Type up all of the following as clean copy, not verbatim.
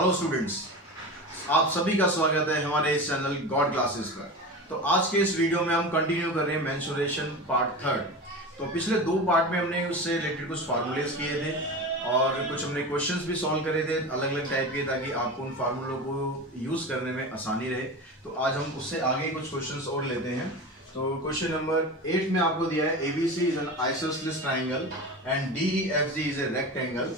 Hello students, आप सभी का स्वागत है हमारे इस चैनल गॉड क्लासेस पर। तो आज के इस वीडियो में हम कंटिन्यू कर रहे हैं मेंसुरेशन पार्ट थर्ड। तो पिछले दो पार्ट में हमने उससे रिलेटेड कुछ फार्मूलेस किए थे और कुछ हमने क्वेश्चंस भी सॉल्व करे थे अलग अलग टाइप के, ताकि आपको उन फार्मूलों को यूज करने में आसानी रहे। तो आज हम उससे आगे कुछ क्वेश्चंस और लेते हैं। तो क्वेश्चन नंबर 8 में आपको दिया है ABC is an isosceles triangle and DEFG is a rectangle.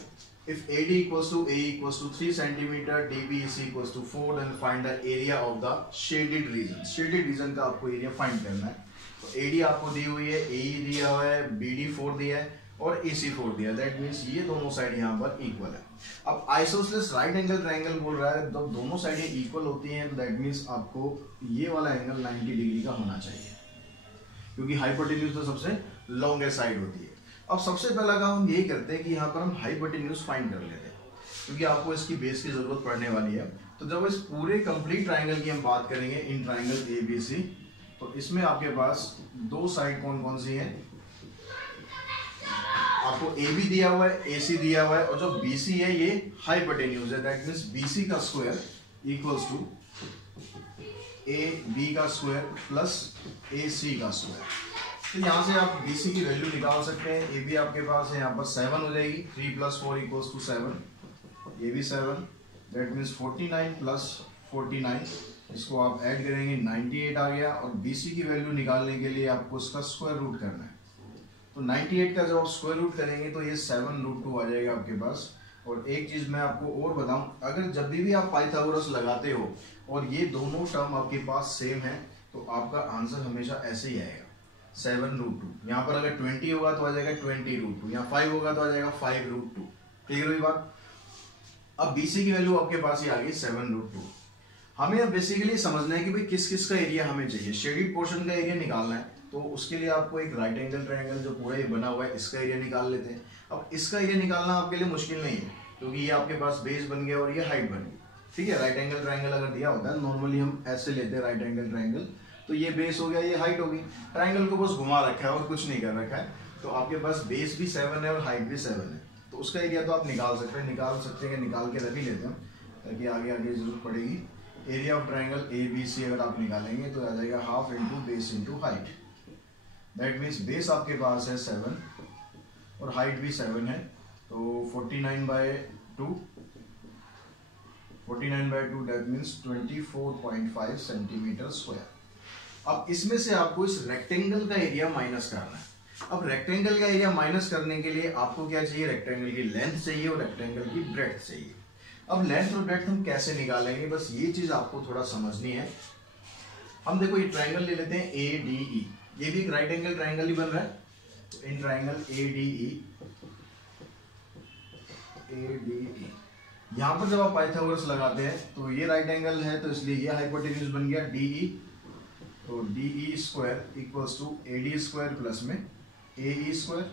If AD equals to AE equals to 3 centimeter, DBC equals to 4, then find the area of the shaded region. Shaded region का आपको area find करना है। तो AD आपको दी हुई है, AE दिया हुआ है, BD 4 दिया है और AC 4 दिया है। दैट मीन्स ये दोनों साइड यहाँ पर इक्वल है। अब आइसोसेलेस राइट एंगल ट्राइंगल बोल रहा है, जब दोनों साइडें इक्वल होती हैं तो दैट मीन्स आपको ये वाला एंगल 90 डिग्री का होना चाहिए, क्योंकि हाइपोटेन्यूज तो सबसे लॉन्गेस्ट साइड होती है। अब सबसे पहला काम हम यही करते हैं कि यहाँ पर हम हाइपोटेन्यूज फाइंड कर लेते हैं, क्योंकि आपको इसकी बेस की जरूरत पड़ने वाली है। तो जब इस पूरे कंप्लीट ट्राइंगल की हम बात करेंगे इन ट्राइंगल ABC, तो इसमें आपके पास दो साइड कौन कौन सी हैं? आपको AB दिया हुआ है, AC दिया हुआ है और जो BC है ये हाइपोटेन्यूज है। दैट मीन्स BC का स्क्वायर इक्वल्स टू AB का स्क्वायर प्लस AC का स्क्वायर। तो यहाँ से आप BC की वैल्यू निकाल सकते हैं। AB आपके पास है, यहाँ पर 7 हो जाएगी। 3 + 4 = 7, ये भी 7। दैट मीन्स 49 + 49, इसको आप ऐड करेंगे 98 आ गया। और BC की वैल्यू निकालने के लिए आपको इसका स्क्वायर रूट करना है। तो 98 का जब आप स्क्वायर रूट करेंगे तो ये 7√2 आ जाएगा आपके पास। और एक चीज मैं आपको और बताऊं, अगर जब भी आप पाइथागोरस लगाते हो और ये दोनों टर्म आपके पास सेम है तो आपका आंसर हमेशा ऐसे ही आएगा, 7√2। यहाँ पर अगर 20 होगा तो आ जाएगा 20√2, यहाँ 5 होगा तो आ जाएगा 5√2। क्लियर हुई बात? अब BC की वैल्यू आपके पास ही आ गई 7√2। हमें अब बेसिकली समझना है कि भाई किस किस का एरिया हमें चाहिए। शेडेड पोर्शन का एरिया निकालना है, तो उसके लिए आपको एक राइट एंगल ट्रायंगल जो पूरा ये बना हुआ है इसका एरिया निकाल लेते हैं। अब इसका एरिया निकालना आपके लिए मुश्किल नहीं है, क्योंकि ये आपके पास बेस बन गया और ये हाइट बन गई। ठीक है, राइट एंगल ट्रायंगल अगर दिया होता है, नॉर्मली हम ऐसे लेते हैं राइट एंगल ट्रायंगल, तो ये बेस हो गया, ये हाइट होगी। ट्रायंगल को बस घुमा रखा है और कुछ नहीं कर रखा है, तो आपके पास बेस भी 7 है और हाइट भी 7 है। तो उसका एरिया तो आप निकाल सकते हैं निकाल के रख ही लेते हैं, ताकि आगे जरूरत पड़ेगी। एरिया ऑफ ट्रायंगल ABC अगर आप निकालेंगे तो आ जाएगा 1/2 × base × height. That means base आपके पास है 7 और हाइट भी 7 है, तो 49/2 दैट मीन्स 24.5 सेंटीमीटर स्क्वायर। अब इसमें से आपको इस रेक्टेंगल का एरिया माइनस करना है। अब रेक्टेंगल का एरिया माइनस करने के लिए आपको क्या चाहिए? रेक्टेंगल की लेंथ चाहिए और रेक्टेंगल की ब्रेड्थ चाहिए। अब लेंथ और ब्रेड्थ हम कैसे निकालेंगे, बस ये चीज आपको थोड़ा समझनी है। हम देखो ये ट्रायंगल ले लेते हैं ADE, ये भी एक राइट एंगल ट्रायंगल ही बन रहा है। तो इन ट्रायंगल ADE यहाँ पर जब आप पाइथागोरस लगाते हैं तो ये राइट एंगल है, तो इसलिए ये हाइपोटेन्यूज बन गया DE। तो DE square equals to AD square plus में AE स्क्वायर।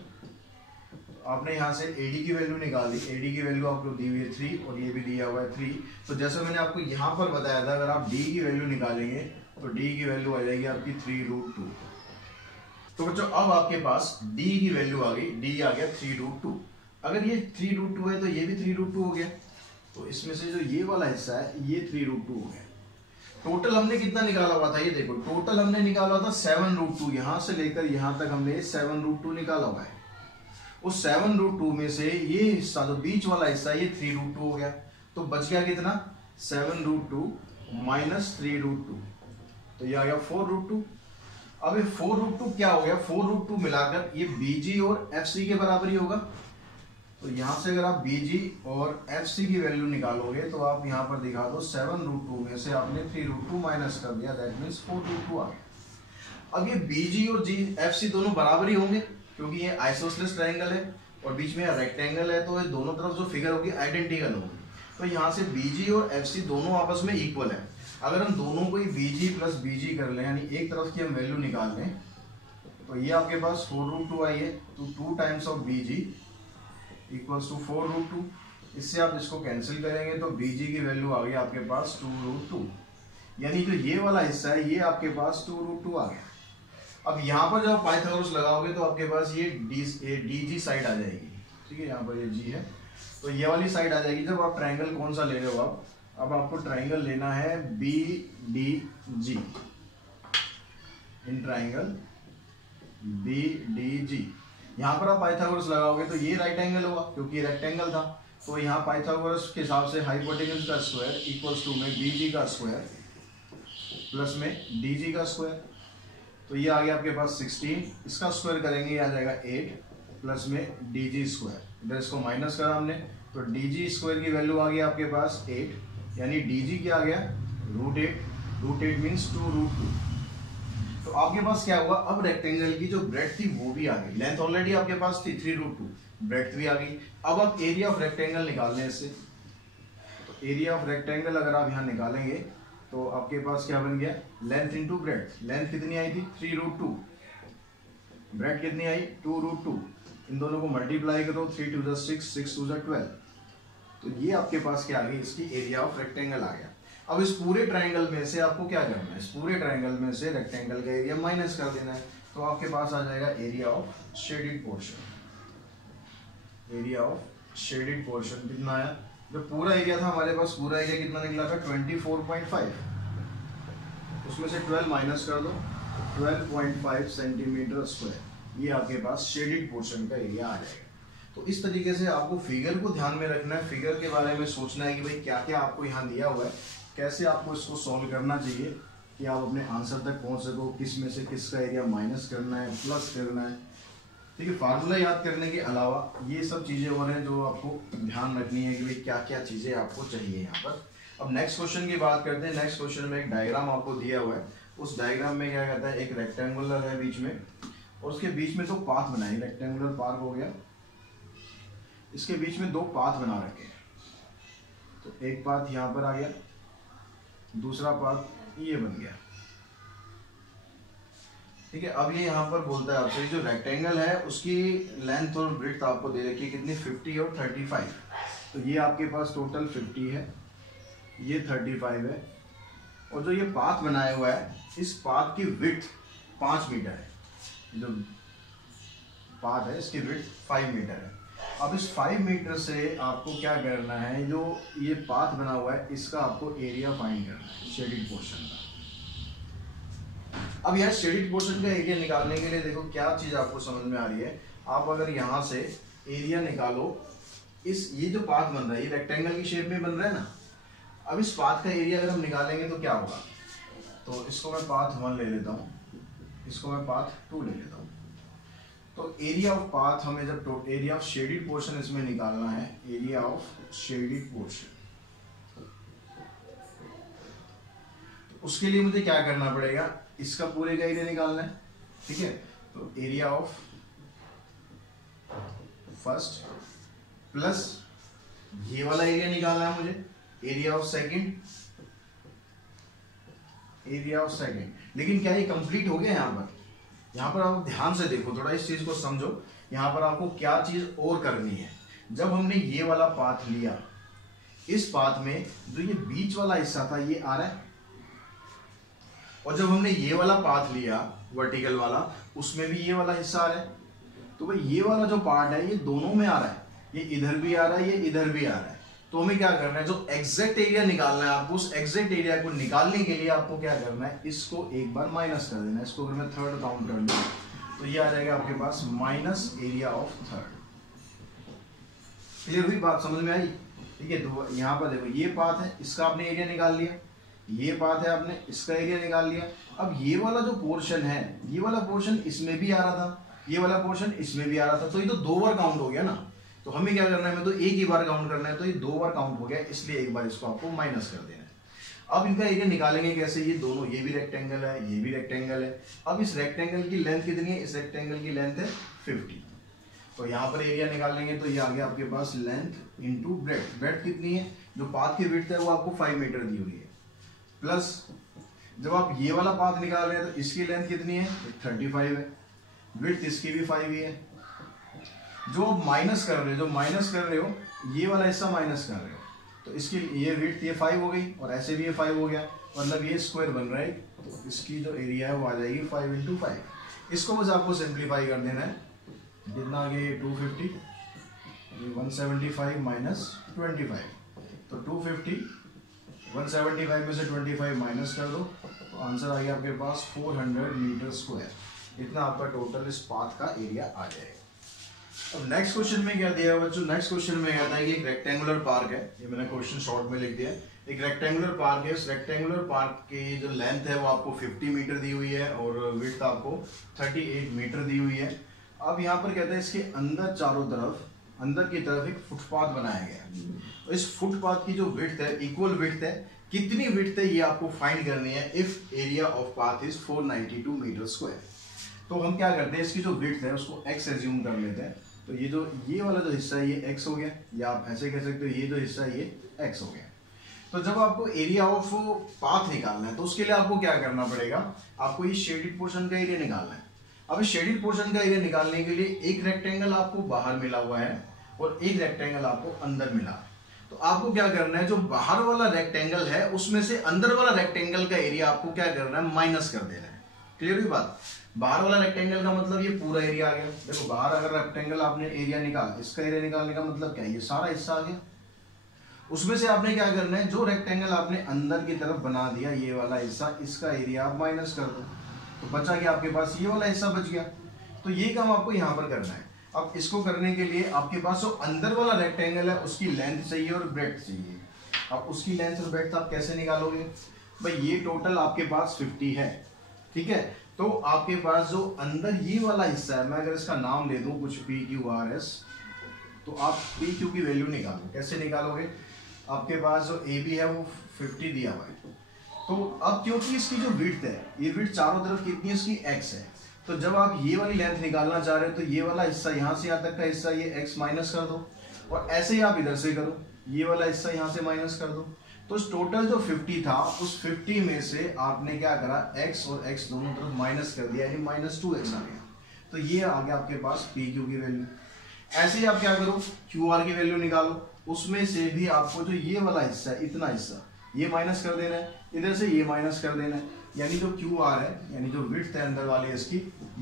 आपने यहाँ से AD की वैल्यू निकाल दी। AD की वैल्यू आपको दी हुई है 3 और ये भी दिया हुआ है 3। तो जैसे मैंने आपको यहाँ पर बताया था, अगर आप D की वैल्यू निकालेंगे तो D की वैल्यू आ जाएगी आपकी 3√2। तो बच्चों अब आपके पास D की वैल्यू आ गई, D आ गया 3√2। अगर ये 3√2 है तो ये भी 3√2 हो गया। तो इसमें से जो ये वाला हिस्सा है ये 3√2 हो गया। टोटल हमने कितना निकाला हुआ था? ये देखो, टोटल हमने निकाला था 7√2। यहां से लेकर यहां तक हमने 7√2 निकाला हुआ है। उस 7√2 में से ये हिस्सा जो बीच वाला हिस्सा ये 3√2 हो गया। तो बच गया कितना? 7√2 माइनस 3√2, तो ये आ गया 4√2। अब ये 4√2 क्या हो गया? 4√2 मिलाकर ये BG और FC के बराबर ही होगा। तो यहां से अगर आप BG और FC की वैल्यू निकालोगे तो आप यहां पर दिखा दो 7√2 में से आपने 3√2 माइनस कर दिया, दैट मीन्स 4√2 आ गया। अब ये BG और FC दोनों बराबर ही होंगे, क्योंकि ये आइसोसेलेस ट्रायंगल है और बीच में रेक्टेंगल है, तो ये दोनों तरफ जो फिगर होगी आइडेंटिकल होगी। तो यहाँ से BG और FC दोनों आपस में इक्वल है। अगर हम दोनों को ही BG + BG कर लें, यानी एक तरफ की हम वैल्यू निकाल लें, तो ये आपके पास 4√2 आई है। तो 2 times of BG equals to 4√2। इससे आप इसको कैंसिल करेंगे तो BG की वैल्यू आ गई आपके पास 2√2, यानी जो ये वाला हिस्सा है ये आपके पास 2√2 आ गया। अब यहाँ पर जब पाइथागोरस लगाओगे तो आपके पास ये DG साइड आ जाएगी। ठीक है, यहाँ पर ये G है तो ये वाली साइड आ जाएगी। जब आप ट्राइंगल कौन सा ले रहे हो आप, अब आपको ट्राइंगल लेना है BDG, इन ट्राइंगल BDG। यहाँ पर आप पाइथागोरस लगाओगे तो ये राइट एंगल होगा क्योंकि ये रेक्टेंगल था, तो यहाँ पाइथागोरस के हिसाब से हाइपोटेन्यूज का स्क्वायर इक्वल्स टू में BG का स्क्वायर प्लस में DG का स्क्वायर। तो ये आ गया आपके पास 16, इसका स्क्वायर करेंगे ये आ जाएगा 8 प्लस में DG स्क्वायर। इधर इसको माइनस करा हमने तो DG स्क्वायर की वैल्यू आ गई आपके पास 8, यानी DG क्या आ गया √8। √8 मीन्स 2√2। तो आपके पास क्या हुआ, अब रेक्टेंगल की जो ब्रेड्थ थी वो भी आ गई, लेंथ ऑलरेडी आपके पास थी 3√2, ब्रेड्थ भी आ गई। अब आप एरिया ऑफ रेक्टेंगल निकाल लें इससे। तो एरिया ऑफ रेक्टेंगल अगर आप यहाँ निकालेंगे तो आपके पास क्या बन गया, लेंथ इंटू ब्रेड्थ। लेंथ कितनी आई थी 3√2, ब्रेड्थ कितनी आई 2√2। इन दोनों को मल्टीप्लाई करो, 3 2 6, 6 2 12। तो ये आपके पास क्या आ गई, इसकी एरिया ऑफ रेक्टेंगल आ गया। अब इस पूरे ट्राइंगल में से आपको क्या करना है, इस पूरे ट्राइंगल में से रेक्टेंगल का एरिया माइनस कर देना है। तो आपके पास आ जाएगा area of shaded portion. Area of shaded portion कितना आया, जो पूरा एरिया था हमारे पास, पूरा एरिया कितना निकला था 24.5, उसमें से 12 माइनस कर दो, 12.5 सेंटीमीटर स्क्वायर। ये आपके पास शेडेड पोर्शन का एरिया आ जाएगा। तो इस तरीके से आपको फिगर को ध्यान में रखना है, फिगर के बारे में सोचना है कि भाई क्या क्या आपको यहाँ दिया हुआ है, कैसे आपको इसको सॉल्व करना चाहिए कि आप अपने आंसर तक पहुँच सको, किस में से किसका एरिया माइनस करना है, प्लस करना है। ठीक है, फार्मूला याद करने के अलावा ये सब चीज़ें और हैं जो आपको ध्यान रखनी है कि भाई क्या क्या चीज़ें आपको चाहिए यहाँ पर। अब नेक्स्ट क्वेश्चन की बात करते हैं। नेक्स्ट क्वेश्चन में एक डायग्राम आपको दिया हुआ है, उस डायग्राम में क्या कहता है, एक रेक्टेंगुलर है बीच में और उसके बीच में 2 पाथ बनाए, रेक्टेंगुलर पार्क हो गया, इसके बीच में 2 पाथ बना रखे हैं। तो एक पाथ यहाँ पर आ गया, दूसरा पाथ ये बन गया। ठीक है, अब ये यहाँ पर बोलता है आपसे जो रेक्टेंगल है उसकी लेंथ और ब्रेड्थ आपको दे रखी है कितनी, 50 और 35। तो ये आपके पास टोटल 50 है, ये 35 है, और जो ये पाथ बनाया हुआ है इस पाथ की विड्थ 5 मीटर है। जो पाथ है इसकी विड्थ 5 मीटर है। अब इस 5 मीटर से आपको क्या करना है, जो ये पाथ बना हुआ है इसका आपको एरिया फाइंड करना है, शेडेड पोर्शन का। अब यह शेडेड पोर्शन का एरिया निकालने के लिए देखो क्या चीज आपको समझ में आ रही है। आप अगर यहाँ से एरिया निकालो, इस ये जो पाथ बन रहा है ये रेक्टेंगल की शेप में बन रहा है ना। अब इस पाथ का एरिया अगर हम निकालेंगे तो क्या होगा, तो इसको मैं पाथ 1 ले लेता हूँ, इसको मैं पाथ 2 ले लेता हूँ। तो एरिया ऑफ पाथ हमें जब एरिया ऑफ शेडेड पोर्शन इसमें निकालना है, एरिया ऑफ शेडेड पोर्शन, तो उसके लिए मुझे क्या करना पड़ेगा, इसका पूरे का एरिया निकालना है। ठीक है, तो एरिया ऑफ फर्स्ट प्लस ये वाला एरिया निकालना है मुझे, area of second, area of second. लेकिन क्या ये कंप्लीट हो गया यहाँ पर? यहाँ पर आप ध्यान से देखो, थोड़ा इस चीज को समझो। यहाँ पर आपको क्या चीज और करनी है, जब हमने ये वाला पाथ लिया, इस पाथ में जो ये बीच वाला हिस्सा था ये आ रहा है, और जब हमने ये वाला पाथ लिया वर्टिकल वाला, उसमें भी ये वाला हिस्सा आ रहा है। तो भाई ये वाला जो पार्ट है ये दोनों में आ रहा है, ये इधर भी आ रहा है, ये इधर भी आ रहा है। तो हमें क्या करना है, जो एग्जैक्ट एरिया निकालना है आपको, उस एग्जैक्ट एरिया को निकालने के लिए आपको क्या करना है, इसको एक बार माइनस कर देना है। इसको अगर मैं थर्ड काउंट कर लूं तो ये आ जाएगा आपके पास minus area of third. Clear हुई बात, समझ में आई? ठीक है, तो यहाँ पर देखो ये पाथ है, इसका आपने एरिया निकाल लिया, ये पाथ है आपने इसका एरिया निकाल लिया। अब ये वाला जो पोर्शन है, ये वाला पोर्शन इसमें भी आ रहा था, ये वाला पोर्शन इसमें भी आ रहा था, तो ये तो 2 बार काउंट हो गया ना। तो हमें क्या करना है, हमें तो एक ही बार काउंट करना है, तो ये 2 बार काउंट हो गया, इसलिए एक बार इसको आपको माइनस कर देना है। अब इनका एरिया निकालेंगे कैसे, ये दोनों, ये भी रेक्टेंगल है, ये भी रेक्टेंगल है। अब इस रेक्टेंगल की लेंथ कितनी है, इस रेक्टेंगल की लेंथ है 50। तो यहाँ पर एरिया निकालेंगे तो ये आ गया आपके पास लेंथ इंटू ब्रेड्थ। ब्रेड्थ कितनी है, जो पाथ की विड्थ है वो आपको 5 मीटर दी हुई है, प्लस जब आप ये वाला पाथ निकाल रहे हैं तो इसकी लेंथ कितनी है, 35 है, विड्थ इसकी भी 5 ही है। जो आप माइनस कर रहे हो, जो माइनस कर रहे हो, ये वाला हिस्सा माइनस कर रहे हो, तो इसकी ये विड्थ ये 5 हो गई, और ऐसे भी ये 5 हो गया, मतलब ये स्क्वायर बन रहा है। तो इसकी जो एरिया है वो आ जाएगी 5 × 5। इसको बस आपको सिंप्लीफाई कर देना है, कितना आ गया 250, 175 माइनस 25, तो 250, 175 में से 25 माइनस कर दो तो आंसर आ गया आपके पास 400 मीटर स्क्वायर। इतना आपका टोटल इस पाथ का एरिया आ जाएगा। अब नेक्स्ट क्वेश्चन में क्या दिया है बच्चों, नेक्स्ट क्वेश्चन में कहता है कि एक रेक्टेंगुलर पार्क है, ये मैंने क्वेश्चन शॉर्ट में लिख दिया है। एक रेक्टेंगुलर पार्क है, इस रेक्टेंगुलर पार्क की जो लेंथ है वो आपको 50 मीटर दी हुई है और विड्थ आपको 38 मीटर दी हुई है। अब यहाँ पर कहता है इसके अंदर चारों तरफ, अंदर की तरफ एक फुटपाथ बनाया गया है। तो इस फुटपाथ की जो विड्थ है, इक्वल विड्थ है, कितनी विड्थ है ये आपको फाइंड करनी है if area of path is 492 metre square. तो हम क्या करते हैं, इसकी जो विड्थ है उसको x एज्यूम कर लेते हैं। तो ये वाला जो हिस्सा है ये x हो गया, या आप ऐसे कह सकते हो ये जो हिस्सा है ये x हो गया। तो जब आपको एरिया ऑफ पाथ निकालना है तो उसके लिए आपको क्या करना पड़ेगा, आपको ये शेडेड पोर्शन का एरिया निकालना है। अब शेडेड पोर्शन का एरिया निकालने के लिए एक रेक्टेंगल आपको बाहर मिला हुआ है और एक रेक्टेंगल आपको अंदर मिला है। तो आपको क्या करना है, जो बाहर वाला रेक्टेंगल है उसमें से अंदर वाला रेक्टेंगल का एरिया आपको क्या करना है, माइनस कर देना है। क्लियर हुई बात। बाहर वाला रेक्टेंगल का मतलब ये पूरा एरिया आ गया। देखो बाहर अगर रेक्टेंगल आपने एरिया निकाला, इसका एरिया निकालने का मतलब क्या है, ये सारा हिस्सा आ गया। उसमें से आपने क्या करना है, जो रेक्टेंगल आपने अंदर की तरफ बना दिया ये वाला हिस्सा, इसका एरिया आप माइनस कर दो तो बचा कि आपके पास ये वाला हिस्सा बच गया। तो ये काम आपको यहाँ पर करना है। अब इसको करने के लिए आपके पास जो अंदर वाला रेक्टेंगल है उसकी लेंथ चाहिए और ब्रेड्थ चाहिए। अब उसकी लेंथ और ब्रेड्थ आप कैसे निकालोगे भाई, ये टोटल आपके पास 50 है, ठीक है। तो आपके पास जो अंदर ये वाला हिस्सा है, मैं अगर इसका नाम दे दूं कुछ PQRS, तो आप PQ की वैल्यू निकालो। कैसे निकालोगे, आपके पास जो AB है वो 50 दिया हुआ है। तो अब क्योंकि इसकी जो विड्थ है, ये विड्थ चारों तरफ कितनी है, इसकी x है। तो जब आप ये वाली लेंथ निकालना चाह रहे हो तो ये वाला हिस्सा यहाँ से यहाँ तक का हिस्सा ये x माइनस कर दो, और ऐसे ही आप इधर से करो, ये वाला हिस्सा यहाँ से माइनस कर दो। तो टोटल जो 50 था उस 50 में से आपने क्या करा, x और x दोनों तरफ माइनस कर दिया, यानी -2x आ गया। तो ये आ गया आपके पास PQ की वैल्यू। ऐसे ही आप क्या करो, QR की वैल्यू निकालो। उसमें से भी आपको जो ये वाला हिस्सा है, इतना हिस्सा ये माइनस कर देना है, इधर से ये माइनस कर देना है, यानी जो QR है, यानी जो विड्थ है अंदर वाली इसकी,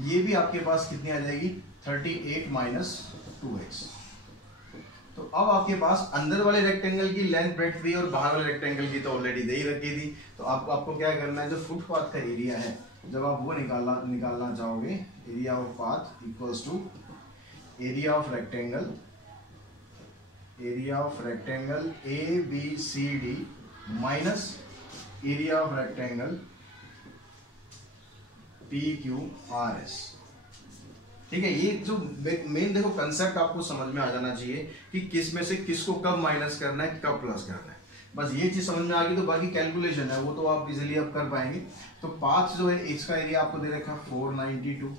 ये भी आपके पास कितनी आ जाएगी, 38 माइनस 2x। तो अब आपके पास अंदर वाले रेक्टेंगल की लेंथ ब्रेड्थ भी और बाहर वाले रेक्टेंगल की तो ऑलरेडी दे ही रखी थी। तो आपको क्या करना है, जो फुटपाथ का एरिया है जब आप वो निकालना चाहोगे, area of path equals to area of rectangle ABCD minus area of rectangle PQRS। ठीक है, ये जो मेन देखो कंसेप्ट आपको समझ में आ जाना चाहिए कि किस में से किसको कब माइनस करना है, कब प्लस करना है। बस ये चीज समझ में आ गई तो बाकी कैलकुलेशन है वो तो आप इजीली अब कर पाएंगे। तो पाथ जो है इसका एरिया आपको दे रखा 492।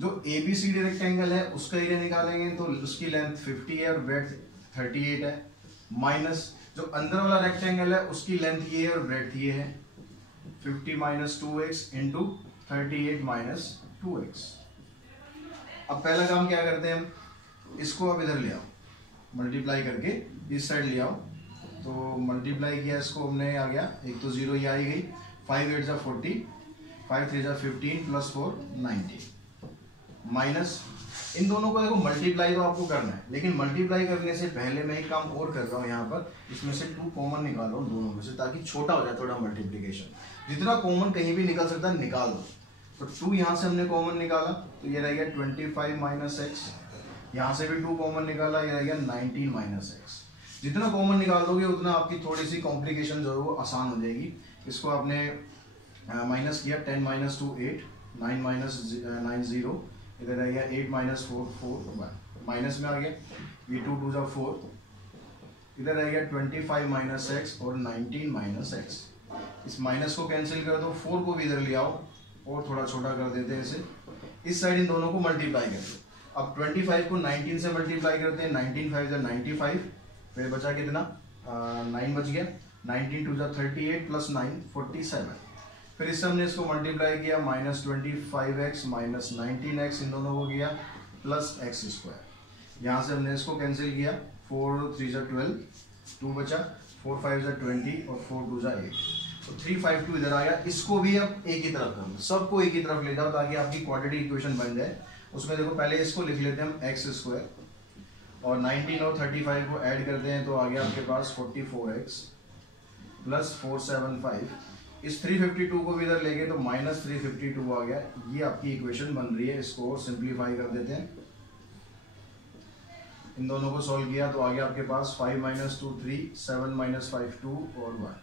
जो ABCD रेक्टेंगल है उसका एरिया निकालेंगे तो उसकी लेंथ 50 है और ब्रेड्थ 38 है, माइनस जो अंदर वाला रेक्टेंगल है उसकी लेंथ ये है और ब्रेड्थ ये है, 50 minus 2x into 38 minus 2x। अब पहला काम क्या करते हैं हम, इसको अब इधर ले आओ, मल्टीप्लाई करके इस साइड ले आओ। तो मल्टीप्लाई किया इसको हमने, आ गया एक तो 0 ये आई गई, 5 8 जा 40, 5 3 जा 15 प्लस 4 90, माइनस इन दोनों को देखो मल्टीप्लाई तो आपको करना है, लेकिन मल्टीप्लाई करने से पहले मैं एक काम और कर रहा हूँ यहाँ पर, इसमें से 2 कॉमन निकालो दोनों में से, ताकि छोटा हो जाए थोड़ा मल्टीप्लीकेशन। जितना कॉमन कहीं भी निकल सकता है निकाल दो। तो 2 यहाँ से हमने कॉमन निकाला तो ये रह गया 25 माइनस x, यहाँ से भी 2 कॉमन निकाला, ये रह गया 19 माइनस x। जितना कॉमन निकाल दोगे उतना आपकी थोड़ी सी कॉम्प्लिकेशन जो है वो आसान हो जाएगी। इसको आपने माइनस किया, 10 माइनस 2 8, 9 माइनस 9 0, इधर आ गया 8 माइनस 4 4 1, माइनस में आ गया, ये 2 2 जा 4, इधर आ गया 25 माइनस x और 19 माइनस x। इस माइनस को कैंसिल कर दो, 4 को भी इधर ले आओ और थोड़ा छोटा कर देते हैं इसे, इस साइड इन दोनों को मल्टीप्लाई कर दो। अब 25 को 19 से मल्टीप्लाई करते हैं, 19 5 जा 95, फिर बचा कितना 9 बच गया, 19 2 जा 38 प्लस 9 47। फिर इससे हमने इसको मल्टीप्लाई किया, माइनस 25x माइनस 19x, इन दोनों को किया प्लस x स्क्वायर। यहाँ से हमने इसको कैंसिल किया, 4 3 जा 12, 2 बचा, 4 5 जा 20 और 4 2 जा 8, तो 352 इधर आया। इसको भी अब एक ही तरफ कर दो, सबको एक ही तरफ ले जाओ ताकि आपकी क्वाड्रेटिक इक्वेशन बन जाए। उसमें देखो पहले इसको लिख लेते हैं हम x स्क्वायर, और 19 और 35 को ऐड करते हैं तो आ गया आपके पास 44x प्लस 475। इस 352 को भी इधर ले गए तो माइनस 352 आ गया। ये आपकी इक्वेशन बन रही है। इसको और सिंप्लीफाई कर देते हैं, इन दोनों को सॉल्व किया तो आ गया आपके पास 5 - 2 3, 7 - 5 2 और 1।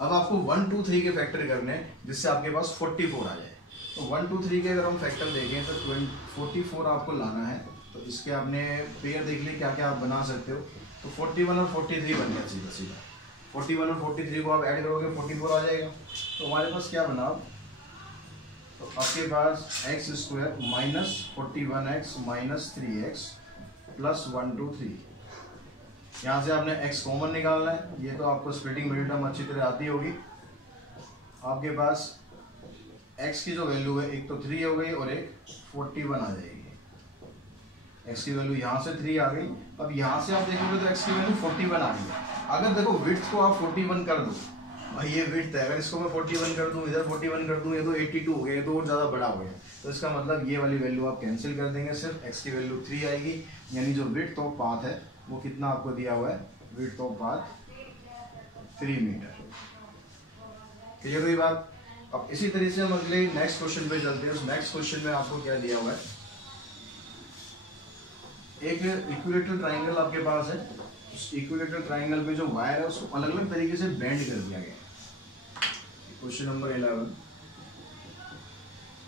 अब आपको 1 2 3 के फैक्टर करने हैं जिससे आपके पास 44 आ जाए। तो 1 2 3 के अगर हम फैक्टर देखें तो 44 आपको लाना है। तो इसके आपने पेयर देख ली क्या क्या आप बना सकते हो। तो 41 और 43 बन गया सीधा सीधा। 41 और 43 को आप ऐड करोगे 44 आ जाएगा। तो हमारे पास क्या बना, तो आपके पास x² minus 41x minus 3x plus 1 2 3। यहाँ से आपने x कॉमन निकालना है। ये तो आपको स्प्लिटिंग मिडिल टर्म अच्छी तरह आती होगी। आपके पास x की जो वैल्यू है एक तो 3 हो गई और एक 41 आ जाएगी। x की वैल्यू यहाँ से 3 आ गई। अब यहाँ से आप देखोगे तो x की वैल्यू 41 आ गई। अगर देखो विड्थ को आप 41 कर दो, भाई ये विड्थ है, अगर इसको मैं 41 कर दूं, इधर 41 कर दूं, ये तो 82 हो गया, ये तो और ज़्यादा बड़ा हो गया। तो इसका मतलब ये वाली वैल्यू आप कैंसिल कर देंगे, सिर्फ x की वैल्यू 3 आएगी। यानी जो विड्थ ऑफ पाथ है वो कितना आपको दिया हुआ है, width of path 3 metre. Clear हुई बात। अब इसी तरीके से हम अगले नेक्स्ट क्वेश्चन पे चलते हैं। उस नेक्स्ट क्वेश्चन में आपको क्या दिया हुआ है, एक इक्विलेटरल ट्राइंगल आपके पास है। उस इक्विलेटरल ट्राइंगल पे जो वायर है उसको अलग अलग तरीके से बेंड कर दिया गया है। क्वेश्चन नंबर 11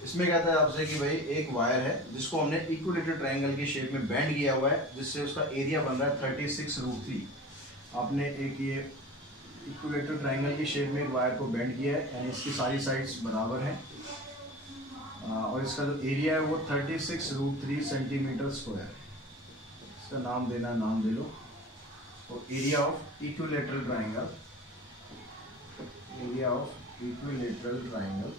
इसमें कहता है आपसे कि भाई एक वायर है जिसको हमने इक्विलेटरल ट्राइंगल की शेप में बेंड किया हुआ है, जिससे उसका एरिया बन रहा है 36√3। आपने एक ये इक्विलेटरल ट्राइंगल की शेप में एक वायर को बेंड किया है, यानी इसकी सारी साइड्स बराबर हैं और इसका जो एरिया है वो 36√3 सेंटीमीटर स्क्वायर। इसका नाम देना, नाम दे लो। और area of equilateral triangle, area of equilateral triangle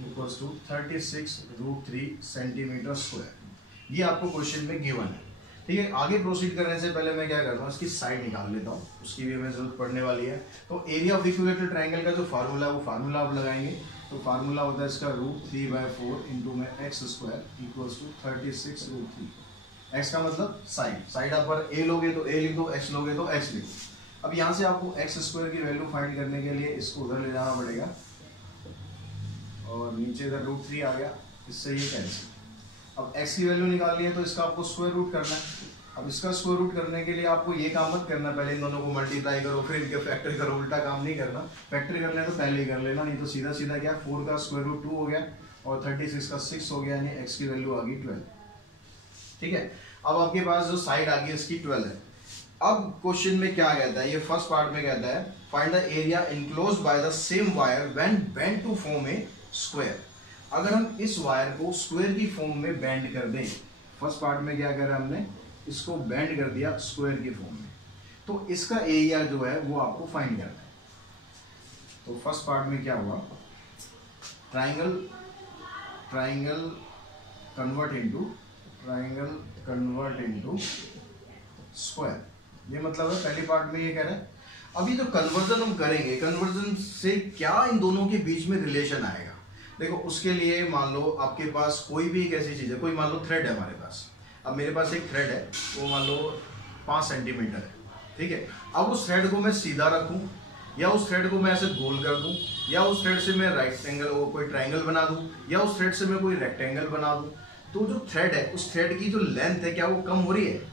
equals to 36√3 centimetre square. ये आपको क्वेश्चन में गिवन है। ठीक है, आगे प्रोसीड करने से पहले मैं क्या करता हूँ, इसकी साइड निकाल लेता हूँ, उसकी भी हमें जरूरत पड़ने वाली है। तो एरिया ऑफ इक्विलेटरल ट्राइंगल का जो फार्मूला है वो फार्मूला आप लगाएंगे। तो फार्मूला होता है इसका √3/4 इंटू में x² इक्वल्स टू 36√3। x का मतलब साइड, साइड आप पर a लोगे तो a लिख दो, x लोगे तो x लिख दो। अब यहाँ से आपको x² की वैल्यू फाइंड करने के लिए इसको उधर ले जाना पड़ेगा और नीचे इधर √3 आ गया, इससे ये कैंसिल। अब x की वैल्यू निकालनी है तो इसका आपको स्क्वायर रूट करना है। अब इसका स्क्वायर रूट करने के लिए आपको ये काम मत करना, पहले इन दोनों को मल्टीप्लाई करो फिर इनके फैक्टर करो, उल्टा काम नहीं करना। फैक्टर करना है तो पहले ही कर लेना, नहीं तो सीधा सीधा क्या 4 का स्क्वायर रूट 2 हो गया और 36 का 6 हो गया, यानी x की वैल्यू आ गई 12। ठीक है, अब आपके पास जो साइड आ गई इसकी 12 है। अब क्वेश्चन में क्या कहता है, ये फर्स्ट पार्ट में कहता है find the area enclosed by the same wire when bend to form a square. अगर हम इस वायर को स्क्वायर की फॉर्म में बेंड कर दें, फर्स्ट पार्ट में क्या करा हमने, इसको बेंड कर दिया स्क्वायर की फॉर्म में, तो इसका एरिया जो है वो आपको फाइंड करना है। तो फर्स्ट पार्ट में क्या हुआ, ट्राइंगल कन्वर्ट इनटू स्क्वायर। ये मतलब है पहली पार्ट में ये कह रहा है। अभी जो कन्वर्जन हम करेंगे, कन्वर्जन से क्या इन दोनों के बीच में रिलेशन आएगा। देखो उसके लिए मान लो आपके पास कोई भी एक ऐसी चीज है, कोई मान लो थ्रेड है हमारे पास। अब मेरे पास एक थ्रेड है, वो मान लो 5 सेंटीमीटर है। ठीक है, अब उस थ्रेड को मैं सीधा रखूं या उस थ्रेड को मैं ऐसे गोल कर दूं या उस थ्रेड से मैं राइट एंगल वो कोई ट्राइंगल बना दूं या उस थ्रेड से मैं कोई रेक्टेंगल बना दूं, तो जो थ्रेड है उस थ्रेड की जो लेंथ है क्या वो कम हो रही है।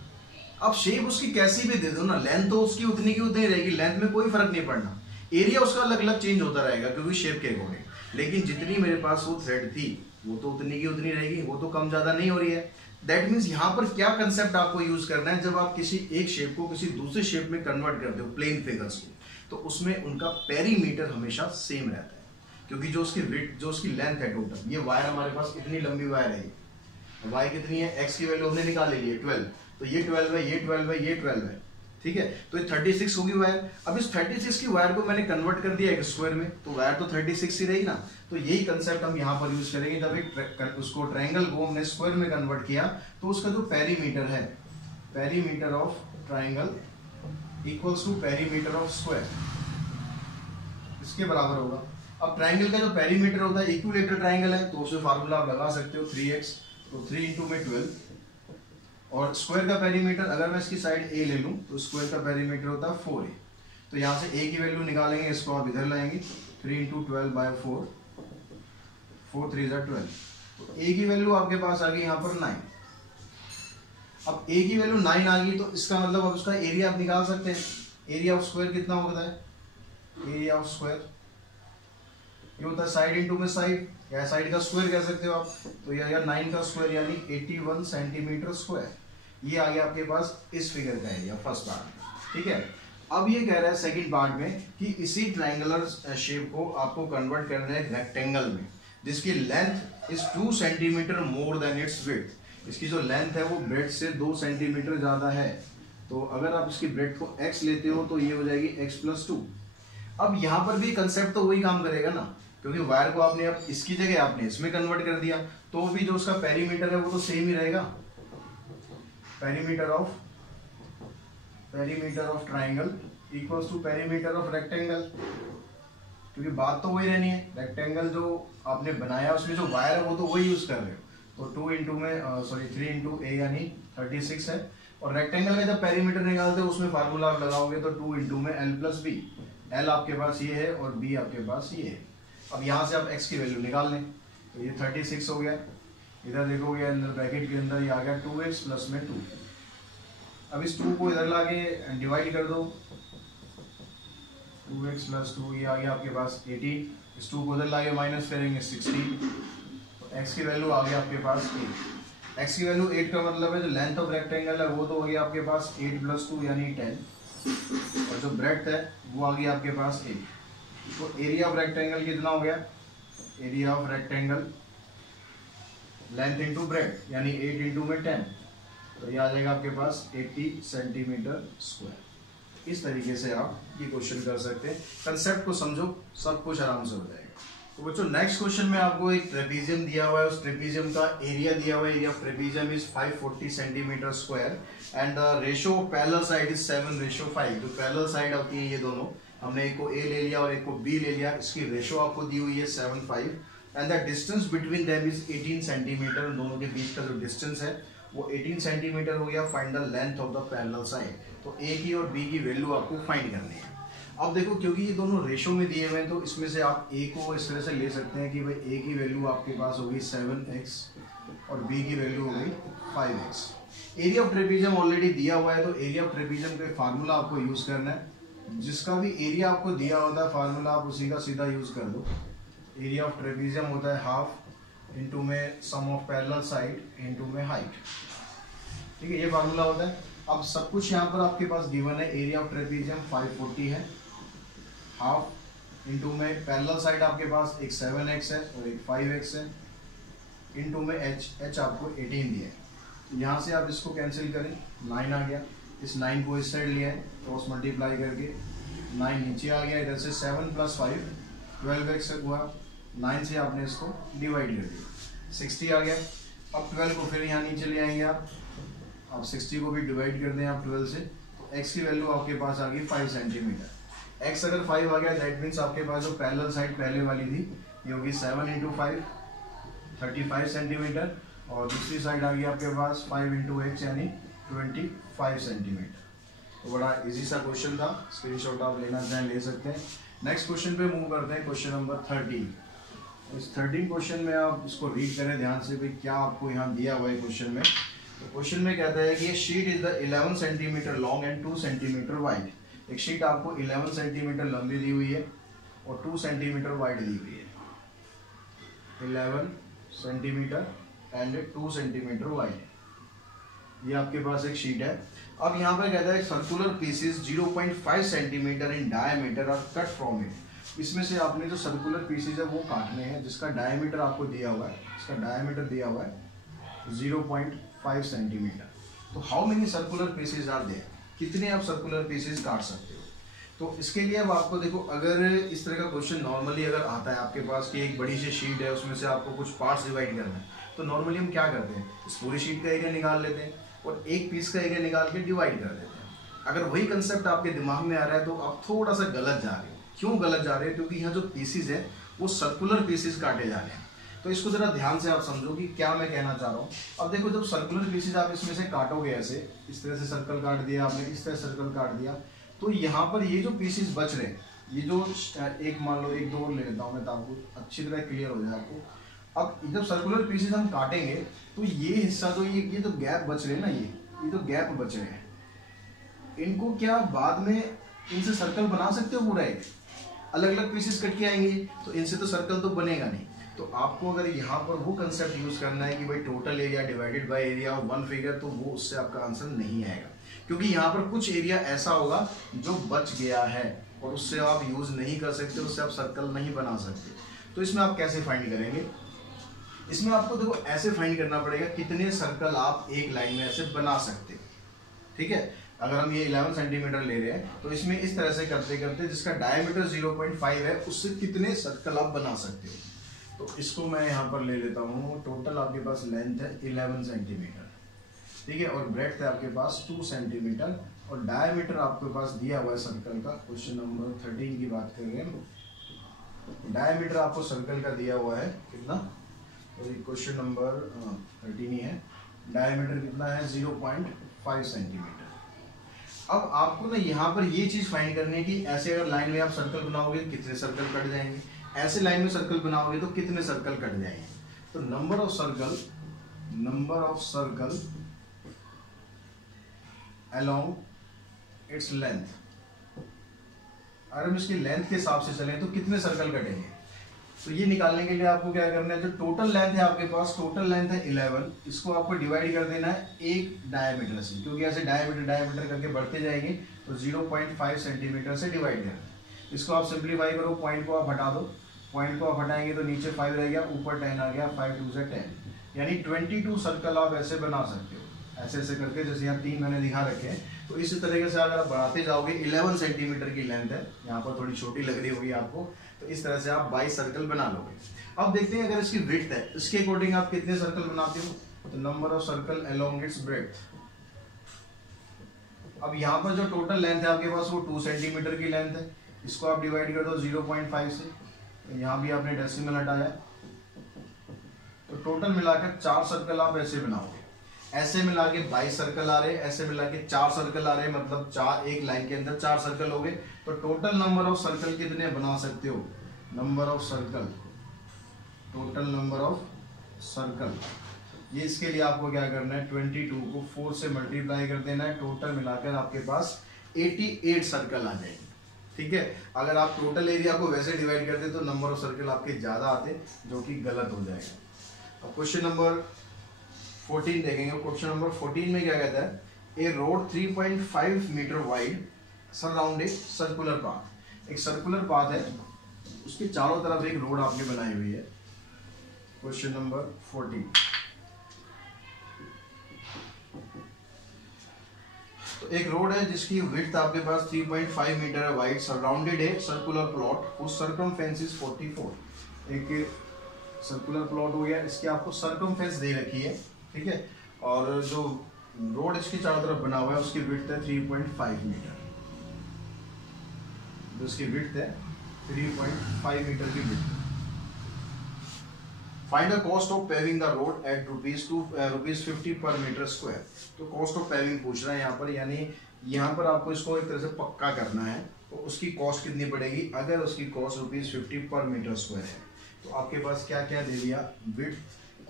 अब शेप उसकी कैसी भी दे दो ना, लेंथ तो उसकी उतनी की उतनी रहेगी, लेंथ में कोई फर्क नहीं पड़ना। एरिया उसका अलग अलग चेंज होता रहेगा क्योंकि शेप के अकॉर्डिंग, लेकिन जितनी मेरे पास वो थ्रेड थी वो तो उतनी की उतनी रहेगी, वो तो कम ज्यादा नहीं हो रही है। दैट मीन्स यहाँ पर क्या कंसेप्ट आपको यूज करना है, जब आप किसी एक शेप को किसी दूसरे शेप में कन्वर्ट करते हो, प्लेन फिगर्स को, तो उसमें उनका पेरीमीटर हमेशा सेम रहता है। क्योंकि जो उसकी विड्थ, जो उसकी लेंथ है टोटल, ये वायर हमारे पास इतनी लंबी वायर है, वाई कितनी है, एक्स की वैल्यू हमने निकाल ली है 12, तो ये 12 है, ये 12 है, ये 12 है। ठीक है, तो ये 36 होगी वायर। अब इस 36 की वायर को मैंने कन्वर्ट कर दिया एक स्क्वायर में, तो वायर तो 36 ही रहेगी ना। तो यही कंसेप्ट हम यहाँ पर यूज करेंगे। जब एक उसको ट्रायंगल को हमने स्क्वायर में कन्वर्ट किया तो उसका जो पेरीमीटर है, perimeter of triangle equals to perimeter of square, इसके बराबर होगा। अब ट्रायंगल का जो पेरीमीटर होता है, इक्विलेटरल ट्रायंगल है तो उसमें फार्मूला आप लगा सकते हो 3x, तो 3 × 12 और स्क्वायर का पेरीमीटर अगर मैं इसकी साइड ए ले लूं तो स्क्वायर का पेरीमीटर होता है 4a। तो यहाँ से a की वैल्यू निकालेंगे, इसको आप इधर लाएंगे, 3 × 12/4, 4 3 12। तो a की वैल्यू आपके पास आ गई यहाँ पर 9। अब a की वैल्यू 9 आ गई तो इसका मतलब अब उसका एरिया आप निकाल सकते हैं। एरिया ऑफ स्क्वायर कितना होता है? एरिया ऑफ स्क्वायर ये होता है साइड इनटू में साइड, या साइड का स्क्वायर कह सकते हो आप। तो ये 9 का स्क्वायर यानी 81 सेंटीमीटर स्क्वायर। ये आ गया आपके पास इस फिगर का एरिया फर्स्ट पार्ट में, ठीक है। अब ये कह रहा है सेकंड पार्ट में कि इसी ट्रायंगुलर शेप को आपको कन्वर्ट करना है रेक्टेंगल में, जिसकी length is 2 centimetre more than it's width. इसकी जो लेंथ है वो ब्रेड्थ से 2 सेंटीमीटर ज्यादा है। तो अगर आप इसकी ब्रेड्थ को x लेते हो तो ये हो जाएगी x + 2। अब यहाँ पर भी कंसेप्ट तो वही काम करेगा ना, क्योंकि वायर को आपने अब इसकी जगह आपने इसमें कन्वर्ट कर दिया, तो भी जो उसका पेरीमीटर है वो तो सेम ही रहेगा। Perimeter of triangle equals to perimeter of rectangle, क्योंकि बात तो वही रहनी है। रेक्टेंगल जो आपने बनाया उसमें जो वायर है वो तो वही यूज कर रहे हो। तो 3 × a यानी 36 है। और रेक्टेंगल का जब पेरीमीटर निकालते हो उसमें फार्मूला आप लगाओगे तो 2 × l + b। l आपके पास ये है और b आपके पास ये है। अब यहाँ से आप x की वैल्यू निकाल लें, तो ये 36 हो गया। इधर देखोगे अंदर ब्रैकेट के अंदर ये आ गया 2x + में 2। अब इस 2 को इधर लाके डिवाइड कर दो, 2x + 2 ये आ गया आपके पास 18। इस 2 को इधर लाके माइनस करेंगे 16, तो x की वैल्यू आ गया आपके पास 8। x की वैल्यू 8 का मतलब है जो लेंथ ऑफ रेक्टेंगल है वो तो हो गया आपके पास 8 + 2 यानी 10, और जो ब्रेड्थ है वो आ गया आपके पास 8। तो एरिया ऑफ रेक्टेंगल कितना हो गया? Area of rectangle length into breadth यानी 8 × 10, तो ये आ जाएगा आपके पास 80 सेंटीमीटर स्क्वायर। इस तरीके से आप ये क्वेश्चन कर सकते हैं। कंसेप्ट को समझो, सब कुछ आराम से हो जाएगा। तो बच्चों नेक्स्ट क्वेश्चन में आपको एक ट्रेपीजियम दिया हुआ है, उस ट्रेपीजियम का एरिया दिया हुआ है। Area of trapezium is 540 centimetre square and the ratio of parallel side is 7:5। जो पैरेलल साइड होती है ये दोनों, हमने एक को A ले लिया और एक को B ले लिया, इसकी रेशियो आपको दी हुई है 7:5 and the distance between them is 18 centimetre. दोनों के बीच का जो डिस्टेंस है वो 18 सेंटीमीटर हो गया। Find the length of the parallel side. तो A की और B की वैल्यू आपको फाइंड करनी है। अब देखो क्योंकि ये दोनों रेशियो में दिए हुए हैं तो इसमें से आप A को इस तरह से ले सकते हैं कि भाई A की वैल्यू आपके पास होगी 7x और B की वैल्यू हो गई 5x। Area of trapezium already दिया हुआ है तो एरिया ऑफ ट्रेपीजियम का फार्मूला आपको यूज करना है। जिसका भी एरिया आपको दिया होता है फार्मूला आप उसी का सीधा यूज कर दो। एरिया ऑफ ट्रेपीजियम होता है हाफ इंटू में सम ऑफ पैरेलल साइड इंटू में हाइट, ठीक है, ये फार्मूला होता है। अब सब कुछ यहाँ पर आपके पास गिवन है। एरिया ऑफ ट्रेपीजियम 540 है, हाफ इंटू में पैरेलल साइड आपके पास एक 7x है और एक 5x है, इंटू में h आपको 18 दिया है। यहाँ से आप इसको कैंसिल करें, 9 आ गया। इस 9 को इस साइड लिया है, क्रॉस मल्टीप्लाई करके 9 नीचे आ गया। इधर से 7 + 5 12x हुआ। 9 से आपने इसको डिवाइड कर दिया, 60 आ गया। अब 12 को फिर यहाँ नीचे ले आएंगे आप 60 को भी डिवाइड कर दें आप 12 से, तो x की वैल्यू आपके पास आ गई 5 सेंटीमीटर। x अगर 5 आ गया दैट मीन्स आपके पास जो पैरेलल साइड पहले वाली थी ये होगी 7 × 5 35 सेंटीमीटर, और दूसरी साइड आ गई आपके पास 5 × x यानी 25 सेंटीमीटर। तो बड़ा इजी सा क्वेश्चन था, स्क्रीनशॉट आप लेना चाहें ले सकते हैं। नेक्स्ट क्वेश्चन पे मूव करते हैं, क्वेश्चन नंबर 13। इस 13 क्वेश्चन में आप इसको रीड करें ध्यान से भी क्या आपको यहाँ दिया हुआ है क्वेश्चन में। तो क्वेश्चन में कहता है कि sheet is the 11 centimetre long and 2 centimetre wide. एक शीट आपको 11 सेंटीमीटर लंबी दी हुई है और 2 सेंटीमीटर वाइड दी हुई है। 11 सेंटीमीटर एंड 2 सेंटीमीटर वाइड, ये आपके पास एक शीट है। अब यहाँ पर कहता है circular pieces 0.5 centimetre in diameter are cut from it. इसमें से आपने जो सर्कुलर पीसेस है वो काटने हैं, जिसका डायमीटर आपको दिया हुआ है, इसका डायमीटर दिया हुआ है 0.5 सेंटीमीटर। तो how many circular pieces are there, कितने आप सर्कुलर पीसेस काट सकते हो। तो इसके लिए अब आपको देखो, अगर इस तरह का क्वेश्चन नॉर्मली अगर आता है आपके पास कि एक बड़ी सी शीट है उसमें से आपको कुछ पार्ट्स डिवाइड करना है, तो नॉर्मली हम क्या करते हैं, इस पूरी शीट का एरिया निकाल लेते हैं और एक पीस का एरिया निकाल के डिवाइड कर देते हैं। अगर वही कंसेप्ट आपके दिमाग में आ रहा है तो आप थोड़ा सा गलत जा रहे हो। क्यों गलत जा रहे हैं? क्योंकि यहाँ जो पीसेस है वो सर्कुलर पीसेस काटे जा रहे हैं। तो तो इसको जरा ध्यान से आप समझो कि क्या मैं कहना चाह रहा हूँ। अब देखो जब सर्कुलर पीसेज आप इसमें से काटोगे, ऐसे इस तरह से सर्कल काट दिया आपने, इस तरह सर्कल काट दिया, तो यहाँ पर ये जो पीसेज बच रहे हैं, ये जो एक मान लो एक दो और ले लेता हूँ मैं ताकि अच्छी तरह क्लियर हो जाए आपको। अब जब सर्कुलर पीसेज हम काटेंगे तो ये हिस्सा तो ये जो गैप बच रहे हैं ना, ये तो गैप बच रहे हैं, इनको क्या बाद में इनसे सर्कल बना सकते हो पूरा एक? अलग अलग पीसेस कट के आएंगे तो इनसे तो सर्कल तो बनेगा नहीं। तो आपको अगर यहाँ पर वो कंसेप्ट यूज करना है कि भाई total area divided by area of one figure, तो वो उससे आपका आंसर नहीं आएगा, क्योंकि यहाँ पर कुछ एरिया ऐसा होगा जो बच गया है और उससे आप यूज नहीं कर सकते, उससे आप सर्कल नहीं बना सकते। तो इसमें आप कैसे फाइंड करेंगे? इसमें आपको देखो ऐसे फाइंड करना पड़ेगा कितने सर्कल आप एक लाइन में ऐसे बना सकते हैं। ठीक है, अगर हम ये 11 सेंटीमीटर ले रहे हैं तो इसमें इस तरह से करते करते जिसका डायमीटर 0.5 है उससे कितने सर्कल आप बना सकते हो। तो इसको मैं यहाँ पर ले लेता हूँ। टोटल आपके पास लेंथ है 11 सेंटीमीटर, ठीक है, और ब्रेड्थ है आपके पास 2 सेंटीमीटर, और डायमीटर आपके पास दिया हुआ है सर्कल का। क्वेश्चन नंबर 13 की बात कर रहे हैं, डायमीटर आपको सर्कल का दिया हुआ है कितना, और क्वेश्चन नंबर 13 ही है। डायमीटर कितना है? 0.5 सेंटीमीटर। अब आपको ना यहाँ पर ये चीज फाइंड करनी है कि ऐसे अगर लाइन में आप सर्कल बनाओगे कितने सर्कल कट जाएंगे, ऐसे लाइन में सर्कल बनाओगे तो कितने सर्कल कट जाएंगे। तो number of circle along its length, अगर हम इसकी लेंथ के हिसाब से चलें तो कितने सर्कल कटेंगे। तो ये निकालने के लिए आपको क्या करना है, जो टोटल लेंथ है आपके पास, टोटल लेंथ है 11, इसको आपको डिवाइड कर देना है एक डायमीटर से, क्योंकि ऐसे डायमीटर करके बढ़ते जाएंगे तो 0.5 सेंटीमीटर से डिवाइड करना। इसको आप सिंप्लीफाई करो, पॉइंट को आप हटा दो, पॉइंट को आप हटाएंगे तो नीचे 5 रह गया, ऊपर 10 आ गया, 5 2 से 10, यानी 22 सर्कल आप ऐसे बना सकते हो। ऐसे ऐसे करके, जैसे यहाँ 3 मैंने दिखा रखे हैं, तो इसी तरीके से अगर आप बढ़ाते जाओगे, 11 सेंटीमीटर की लेंथ है, यहाँ पर थोड़ी छोटी लग रही होगी आपको, तो इस तरह से आप 22 सर्कल बना लोगे। अब देखते हैं अगर इसकी विड्थ है, इसके अकॉर्डिंग आप कितने सर्कल बनाते हो। तो number of circle along it's breadth. अब यहाँ पर जो टोटल लेंथ है आपके पास वो 2 सेंटीमीटर की लेंथ है, इसको आप डिवाइड कर दो 0.5 से, तो यहाँ भी आपने डेसिमल हटाया, तो टोटल मिलाकर 4 सर्कल आप ऐसे बनाओगे। ऐसे मिला के 22 सर्कल आ रहे हैं, ऐसे मिला के 4 सर्कल आ रहे हैं, मतलब 4 एक लाइन के अंदर 4 सर्कल हो गए। तो टोटल नंबर ऑफ सर्कल कितने बना सकते हो? Number of circle, total number of circle, ये इसके लिए आपको क्या करना है, 22 को 4 से मल्टीप्लाई कर देना है, टोटल मिलाकर आपके पास 88 सर्कल आ जाएंगे। ठीक है, अगर आप टोटल एरिया को वैसे डिवाइड करते तो नंबर ऑफ सर्कल आपके ज्यादा आते, जो कि गलत हो जाएगा। अब क्वेश्चन नंबर 14 देखेंगे। क्वेश्चन नंबर 14 में क्या कहता है, a road 3.5 metre wide surround a circular path. एक सर्कुलर पाथ है, उसके चारों तरफ एक रोड आपने बनाई हुई है। क्वेश्चन नंबर 14, तो एक रोड है जिसकी विड्थ आपके पास 3.5 मीटर है वाइड, सराउंडेड है सर्कुलर प्लॉट, उस सरकमफेरेंस इज 44। एक सर्कुलर प्लॉट हो गया, इसकी आपको सरकमफेरेंस दे रखी है, ठीक है, और जो रोड इसकी चारों तरफ बना हुआ है उसकी विड्थ है 3.5 मीटर, जो इसकी विड्थ है 3.5 मीटर की width. Find the cost of paving the road at ₹50 per metre square. तो कॉस्ट ऑफ पेविंग पूछ रहा है यहाँ पर, यानी यहाँ पर आपको इसको एक तरह से पक्का करना है, तो उसकी कॉस्ट कितनी पड़ेगी। अगर उसकी कॉस्ट ₹50 पर मीटर स्क्वायर है, तो आपके पास क्या क्या दे दिया, विड्थ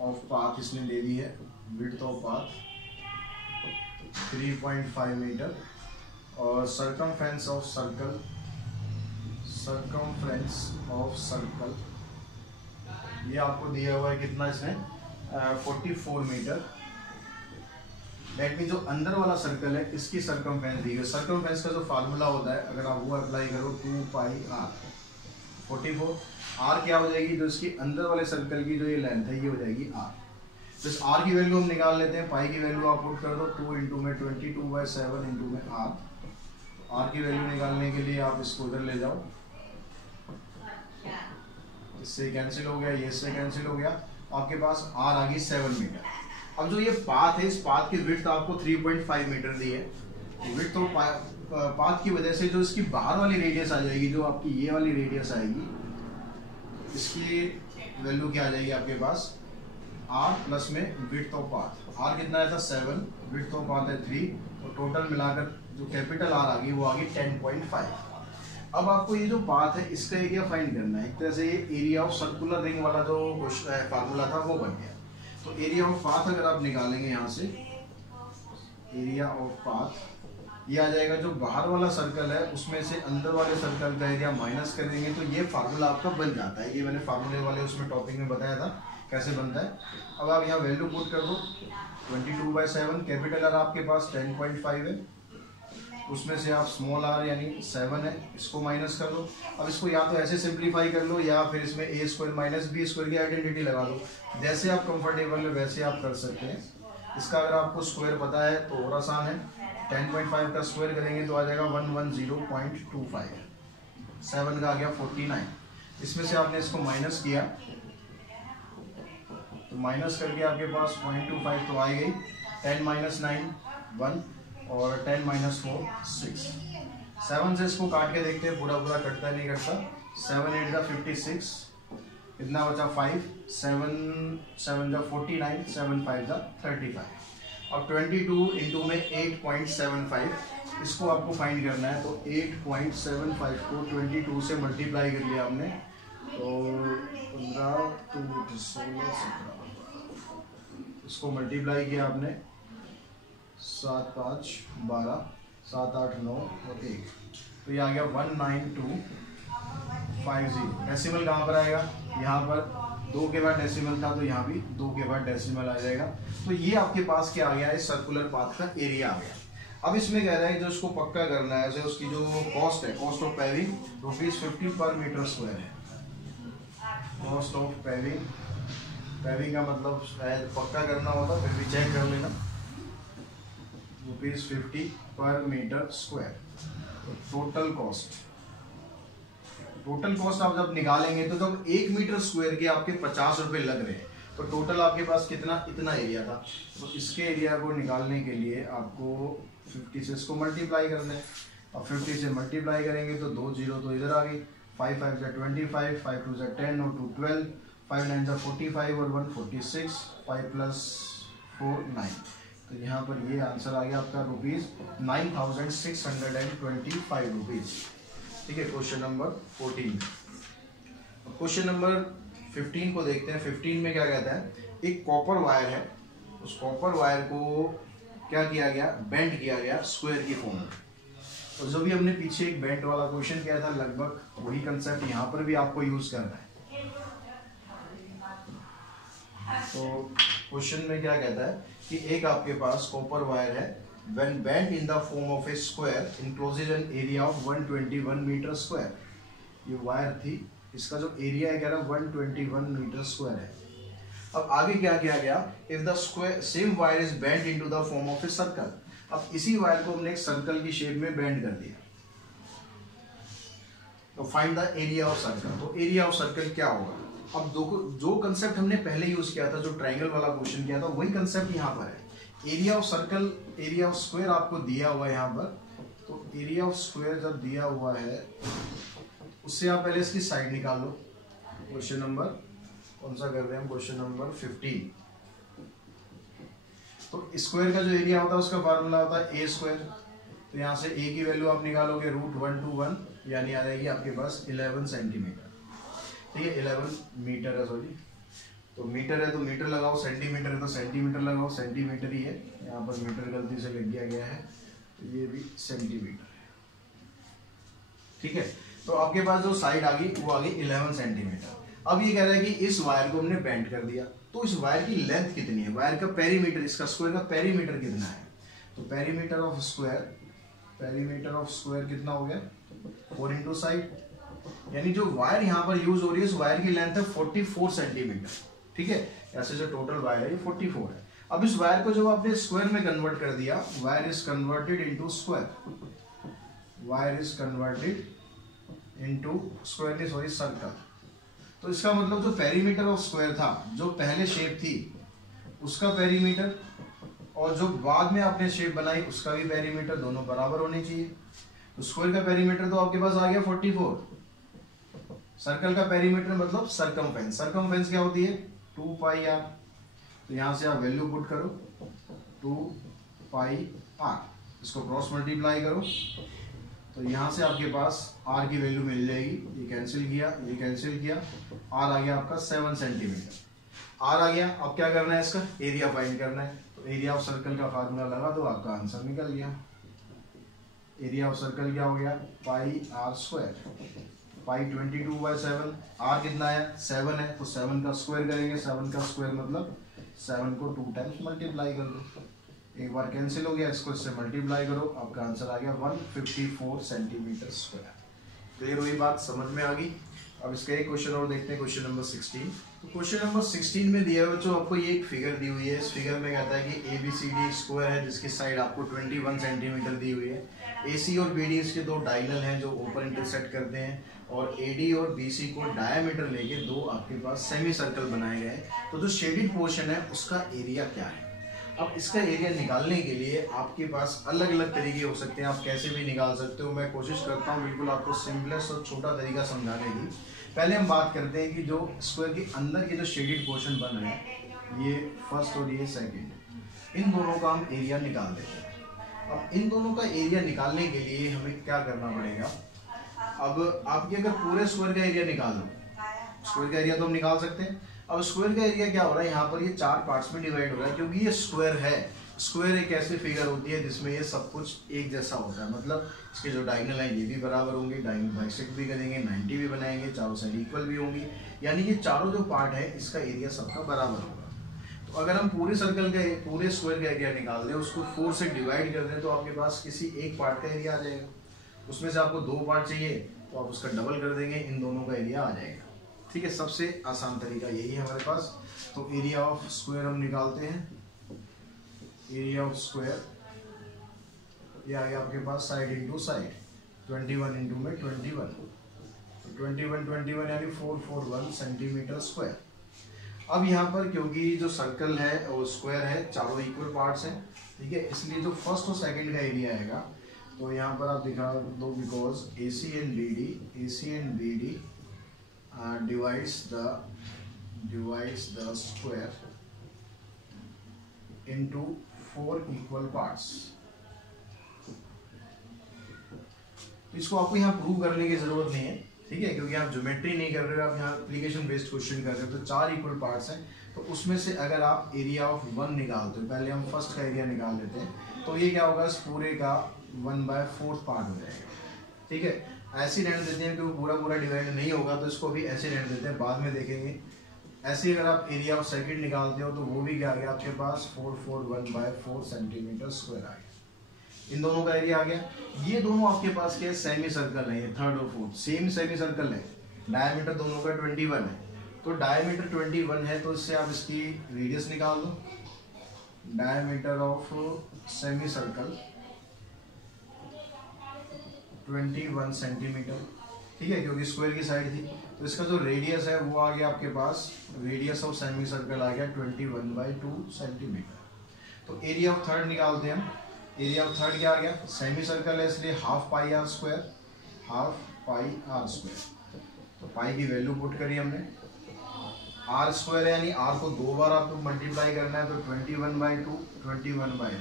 ऑफ पाथ इसने दे दी है, विड्थ ऑफ पाथ 3.5 मीटर, और सरकमफ्रेंस ऑफ सर्कल, ये आपको दिया हुआ है कितना, इसने 44 मीटर। दैट मीन जो अंदर वाला सर्कल है इसकी सरकमफ्रेंस दी है। सरकमफ्रेंस का जो फार्मूला होता है, अगर आप वो अप्लाई करो 2πr, 44 r क्या हो जाएगी, जो इसकी अंदर वाले सर्कल की जो ये लेंथ है ये हो जाएगी r। तो इस r की वैल्यू हम निकाल लेते हैं, पाई की वैल्यू आप पुट कर दो, 2 इंटू में 22/7 इंटू में r। r की वैल्यू निकालने के लिए आप इसको उधर ले जाओ, इससे कैंसिल हो गया, ये इससे कैंसिल हो गया, आपके पास r आ गई 7 मीटर। अब जो ये पाथ है, इस पाथ की विड्थ आपको 3.5 मीटर दी है। विड्थ तो पाथ की वजह से जो इसकी बाहर वाली रेडियस आ जाएगी, जो आपकी ये वाली रेडियस आएगी, इसकी वैल्यू क्या आ जाएगी आपके पास, r प्लस में विड्थ ऑफ पाथ, r कितना आया था 7, विड्थ ऑफ पाथ है 3, तो टोटल मिलाकर जो कैपिटल R आ गई वो आ गई 10.5। अब आपको ये जो पाथ है इसका एरिया फाइंड करना है। एक तरह से ये एरिया ऑफ सर्कुलर रिंग वाला जो फार्मूला था वो बन गया। तो एरिया ऑफ पाथ अगर आप निकालेंगे यहाँ से, एरिया ऑफ पाथ ये आ जाएगा, जो बाहर वाला सर्कल है उसमें से अंदर वाले सर्कल का एरिया माइनस कर देंगे तो ये फार्मूला आपका बन जाता है। ये मैंने फार्मूले वाले उसमें टॉपिक में बताया था कैसे बनता है। अब आप यहाँ वैल्यू पुट कर दो, 22/7, कैपिटल R आपके पास 10.5 है, उसमें से आप स्मॉल r यानी 7 है इसको माइनस कर दो। अब इसको या तो ऐसे सिंप्लीफाई कर लो या फिर इसमें a² माइनस b² की आइडेंटिटी लगा दो, जैसे आप कंफर्टेबल है वैसे आप कर सकते हैं। इसका अगर आपको स्क्वायर पता है तो और आसान है, 10.5 का स्क्वायर करेंगे तो आ जाएगा 110.25, 7 का आ गया 49। इसमें से आपने इसको माइनस किया तो माइनस करके आपके पास 0.25 तो आ गई, 10 - 9 1 और 10 - 4 6। 7 से इसको काट के देखते हैं, पूरा पूरा कटता नहीं कटता। 7 8 का 56, इतना बचा 5, 7 7 का 49, 7 5 का 35। अब 22 इंटू में 8.75 इसको आपको फाइंड करना है। तो 8.75 को 22 से मल्टीप्लाई कर लिया आपने तो 15 2 16 17, इसको मल्टीप्लाई किया आपने 7 5 12 7 8 9 और 1, तो ये आ गया 19250। डेसिमल कहाँ पर आएगा, यहाँ पर 2 के बाद डेसिमल था तो यहाँ भी 2 के बाद डेसिमल आ जाएगा। तो ये आपके पास क्या आ गया है, सर्कुलर पाथ का एरिया आ गया। अब इसमें कह रहा है जो इसको पक्का करना है, जैसे उसकी जो कॉस्ट है, cost of paving ₹50 per metre square है। कॉस्ट ऑफ पेविंग, पेविंग का मतलब शायद पक्का करना होता, फिर भी चेक कर लेना, ₹50 per metre square. Total cost, total cost आप जब निकालेंगे तो जब 1 मीटर स्क्वायर के आपके 50 रुपए लग रहे हैं तो टोटल आपके पास कितना, इतना एरिया था। तो इसके एरिया को निकालने के लिए आपको 50 से इसको मल्टीप्लाई करना है। अब 50 से मल्टीप्लाई करेंगे तो 2 0 तो इधर आ गई, 5 5 जा 25, 5 2 जा 10 और 2 12, 5 9 जा 45 और 1 46, 5 + 4 9। तो यहाँ पर ये आंसर आ गया आपका ₹9,625। ठीक है, क्वेश्चन नंबर 14। क्वेश्चन नंबर 15 को देखते हैं। 15 में क्या कहता है, एक कॉपर वायर है, उस कॉपर वायर को क्या किया गया, बेंड किया गया स्क्वायर की फॉर्म में। तो जो भी हमने पीछे एक बेंट वाला क्वेश्चन किया था, लगभग वही कंसेप्ट यहाँ पर भी आपको यूज करना है। तो क्वेश्चन में क्या कहता है कि एक आपके पास कॉपर वायर है, when bent in the form of a square encloses an area of 121 metre square. ये वायर थी, इसका जो एरिया है कह रहा है 121 मीटर स्क्वायर है। अब आगे क्या किया गया, if the square same wire is bent into the form of a circle। अब इसी वायर को हमने एक सर्कल की शेप में बेंड कर दिया। तो find the area of circle. तो एरिया ऑफ सर्कल क्या होगा, अब जो कंसेप्ट हमने पहले यूज किया था, जो ट्रायंगल वाला क्वेश्चन किया था, वही कंसेप्ट यहाँ पर है। Area of circle, area of square आपको दिया हुआ है यहाँ पर। तो एरिया ऑफ स्क्वायर जब दिया हुआ है उससे आप पहले इसकी साइड निकाल लो। क्वेश्चन नंबर कौन सा कर रहे हैं हम, क्वेश्चन नंबर 15। तो स्क्वायर का जो एरिया होता है उसका फार्मूला होता है a²। तो यहाँ से a की वैल्यू आप निकालोगे √121, यानी आ जाएगी आपके पास 11 सेंटीमीटर। ठीक है, 11 मीटर है, सॉरी। तो मीटर है तो मीटर लगाओ, सेंटीमीटर है तो सेंटीमीटर लगाओ, सेंटीमीटर ही है, यहाँ पर मीटर गलती से लग दिया गया है, तो ये भी सेंटीमीटर है। ठीक है, तो आपके पास जो साइड आ गई वो आ गई 11 सेंटीमीटर। अब ये कह रहा है कि इस वायर को हमने बेंड कर दिया, तो इस वायर की लेंथ कितनी है, वायर का पेरीमीटर, इसका स्क्वायर का पेरीमीटर कितना है। तो पेरीमीटर ऑफ स्क्वायर कितना हो गया, 4 इंटू साइड, यानी जो वायर यहाँ पर यूज हो रही है उस वायर की लेंथ है 44 सेंटीमीटर। ठीक है, ऐसे जो टोटल वायर है ये 44 है। अब इस वायर को जब आपने स्क्वायर में कन्वर्ट कर दिया, wire is converted into square, wire is converted into square नहीं सॉरी सर्कल। तो इसका मतलब जो पेरीमीटर ऑफ स्क्वायर था, जो पहले शेप थी उसका पेरीमीटर और जो बाद में आपने शेप बनाई उसका भी पेरीमीटर, दोनों बराबर होने चाहिए। तो स्क्वायर का पेरीमीटर तो आपके पास आ गया 44, सर्कल का पेरीमीटर मतलब सरकमफेरेंस, सरकमफेरेंस क्या होती है 2 पाई आर। तो यहां से आप वैल्यू पुट करो 2 पाई आर, इसको क्रॉस मल्टीप्लाई करो तो यहां से आपके पास आर की वैल्यू मिल जाएगी, ये कैंसिल किया, ये कैंसिल किया, आर आ गया आपका 7 सेंटीमीटर। आर आ गया, अब क्या करना है, इसका एरिया फाइंड करना है। तो एरिया ऑफ सर्कल का फार्मूला लगा दो, आपका आंसर निकल गया। एरिया ऑफ सर्कल क्या हो गया पाई आर स्क्वायर, पाई 22/7, आर कितना है 7 है, तो 7 का स्क्वायर करेंगे, 7 का स्क्वायर मतलब 7 को 2 टाइम्स मल्टीप्लाई कर दो, एक बार कैंसिल हो गया, इसको इससे मल्टीप्लाई करो, आपका आंसर आ गया 154 सेंटीमीटर स्क्वायर। क्लियर हुई बात, समझ में आ गई। अब इसका एक क्वेश्चन और देखते हैं, क्वेश्चन नंबर 16। तो क्वेश्चन नंबर 16 में दिया हुआ जो आपको ये एक फिगर दी हुई है, इस फिगर में कहता है कि ABCD स्क्वायर है जिसकी साइड आपको 21 सेंटीमीटर दी हुई है। AC और BD इसके दो डायगोनल हैं जो ऊपर इंटरसेक्ट करते हैं, और AD और BC को डायमीटर लेके दो आपके पास सेमी सर्कल बनाए गए। तो जो शेडेड पोर्शन है उसका एरिया क्या है। अब इसका एरिया निकालने के लिए आपके पास अलग अलग तरीके हो सकते हैं, आप कैसे भी निकाल सकते हो। मैं कोशिश करता हूँ बिल्कुल आपको सिंपलेस्ट और छोटा तरीका समझाने की। पहले हम बात करते हैं कि जो स्क्वायर के अंदर के जो शेडेड पोर्शन बन रहे हैं, ये फर्स्ट और ये सेकंड, इन दोनों का हम एरिया निकाल देते हैं। अब इन दोनों का एरिया निकालने के लिए हमें क्या करना पड़ेगा, अब आपके अगर पूरे स्क्वायर का एरिया निकाल लो, स्क्वायर का एरिया तो हम निकाल सकते हैं। अब स्क्वायर का एरिया क्या हो रहा है, यहाँ पर ये 4 पार्ट्स में डिवाइड हो रहा है, क्योंकि ये स्क्वायर है। स्क्वायर एक ऐसी फिगर होती है जिसमें ये सब कुछ एक जैसा होता है, मतलब इसके जो डायगोनल हैं ये भी बराबर होंगे, डायगोनल बाइसेक्ट भी करेंगे, 90 भी बनाएंगे, चारों साइड इक्वल भी होंगी, यानी कि चारों जो पार्ट है इसका एरिया सबका बराबर होगा। तो अगर हम पूरे सर्कल का पूरे स्क्वायर का एरिया निकाल दें, उसको 4 से डिवाइड कर दें, तो आपके पास किसी एक पार्ट का एरिया आ जाएगा। उसमें से आपको 2 पार्ट चाहिए तो आप उसका डबल कर देंगे, इन दोनों का एरिया आ जाएगा। ठीक है, सबसे आसान तरीका यही है हमारे पास। तो एरिया ऑफ स्क्वायर हम निकालते हैं, एरिया ऑफ स्क्वायर ये आ गया आपके पास साइड इंटू साइड, 21 इंटू में 21, तो 21 यानी 441 सेंटीमीटर स्क्वायर। अब यहाँ पर क्योंकि जो सर्कल है और स्क्वायर है चारों इक्वल पार्ट्स हैं, ठीक है, इसलिए जो फर्स्ट और सेकंड का एरिया आएगा, तो यहाँ पर आप दिखा दो, because AC and BD divides the square into 4 equal parts। इसको आपको यहाँ प्रूव करने की जरूरत नहीं है, ठीक है, क्योंकि आप ज्योमेट्री नहीं कर रहे हो, आप यहाँ एप्लीकेशन बेस्ड क्वेश्चन कर रहे हो। तो 4 इक्वल पार्ट्स हैं, तो उसमें से अगर आप एरिया ऑफ 1 निकालते हो, पहले हम फर्स्ट का एरिया निकाल लेते हैं, तो ये क्या होगा, इस पूरे का 1/4 पार्ट हो जाएगा। ठीक है, ऐसे रहने देते हैं क्योंकि पूरा डिवाइड नहीं होगा, तो इसको भी ऐसे रहने देते हैं, बाद में देखेंगे। ऐसे अगर आप एरिया ऑफ सर्किट निकालते हो तो वो भी क्या आ गया आपके पास 441/4 सेंटीमीटर स्क्वायर आ गया। इन दोनों का एरिया आ गया। ये दोनों आपके पास क्या है, सेमी सर्कल है, ये थर्ड और फोर्थ सेम सेमी सर्कल है, डायमीटर दोनों का 21 है। तो डायमीटर 21 है, तो इससे आप इसकी रेडियस निकाल दो। Diameter of semi circle 21 centimetre, ठीक है, क्योंकि स्क्वायर की साइड थी। तो इसका जो रेडियस है वो आ गया आपके पास, रेडियस ऑफ सेमी सर्कल आ गया 21/2 सेंटीमीटर। तो एरिया ऑफ थर्ड निकालते हैं हम। एरिया ऑफ थर्ड क्या आ गया, सेमी सर्कल है इसलिए हाफ पाई आर स्क्वायर, तो पाई की वैल्यू पुट करी हमने, आर स्क्वायर है यानी आर को 2 बार आपको मल्टीप्लाई करना है, तो 21/2 21/2।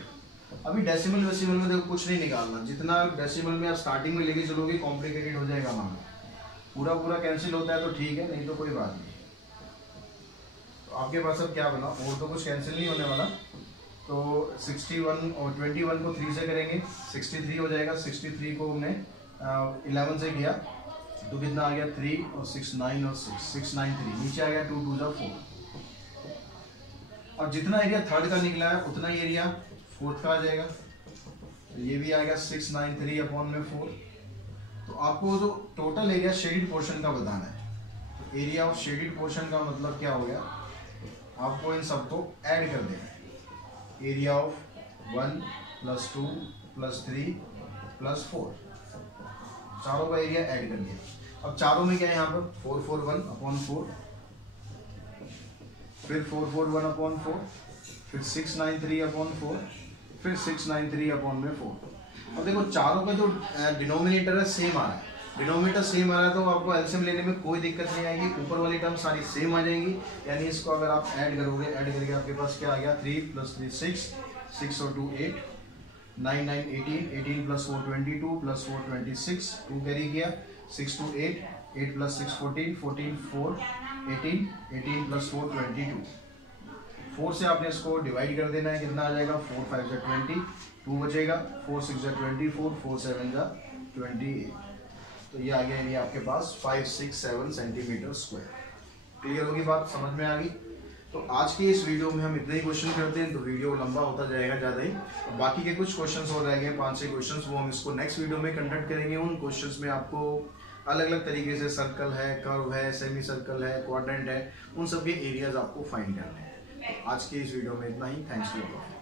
अभी डेसिमल वेसिमल में देखो कुछ नहीं निकालना, जितना डेसिमल में आप स्टार्टिंग में लेके चलोगे कॉम्प्लिकेटेड हो जाएगा मामला। पूरा कैंसिल होता है तो ठीक है, नहीं तो कोई बात नहीं। तो आपके पास अब क्या बना, और तो कुछ कैंसिल नहीं होने वाला। तो 61 और 21 को 3 से करेंगे 63 हो जाएगा। 63 को हमने 11 से किया तो कितना आ गया 3 और 6 9 और 693, नीचे आ गया 2 2 जा 4। और जितना एरिया थर्ड का निकला है उतना ही एरिया फोर्थ का आ जाएगा, तो ये भी आ गया 693/4। तो आपको जो टोटल एरिया शेडेड पोर्शन का बताना है, तो एरिया ऑफ शेडेड पोर्शन का मतलब क्या हो गया, आपको इन सबको ऐड कर देना है। एरिया ऑफ 1 + 2 + 3 + 4, चारों का एरिया ऐड कर दिया। अब चारों में क्या है, यहाँ पर 441/4, फिर 441/4, फिर 693/4, फिर 693/4। अब देखो चारों का जो डिनोमिनेटर है सेम आ रहा है, डिनोमिनेटर सेम आ रहा है तो आपको एलसीएम लेने में कोई दिक्कत नहीं आएगी, ऊपर वाली टर्म सारी सेम आ जाएंगी। यानी इसको अगर आप ऐड करोगे, ऐड करके आपके पास क्या आ गया, 3 + 3 6, 6 और 2 8, 9 9 18, 18 + 4 22 + 4 26, 2 कैरी किया, 6 2 8, 8 + 6 14, 14 4 18, 18 + 4 22। 4 से आपने इसको डिवाइड कर देना है, कितना आ जाएगा, 4 5 जा 20, 2 बचेगा, 4 6 जा 24, 4 7 जा 28। तो ये आ गया, ये आपके पास 5 6 7 सेंटीमीटर स्क्वायर। क्लियर होगी बात, समझ में आ गई। तो आज की इस वीडियो में हम इतने ही क्वेश्चन करते हैं, तो वीडियो लंबा होता जाएगा ज़्यादा ही। और बाकी के कुछ क्वेश्चंस और रह गए 5-6 क्वेश्चंस, वो हम इसको नेक्स्ट वीडियो में कंडक्ट करेंगे। उन क्वेश्चंस में आपको अलग अलग तरीके से सर्कल है, कर्व है, सेमी सर्कल है, क्वाड्रेंट है, उन सब के एरियाज आपको फाइंड करने हैं। आज की इस वीडियो में इतना ही। Thanks for watching.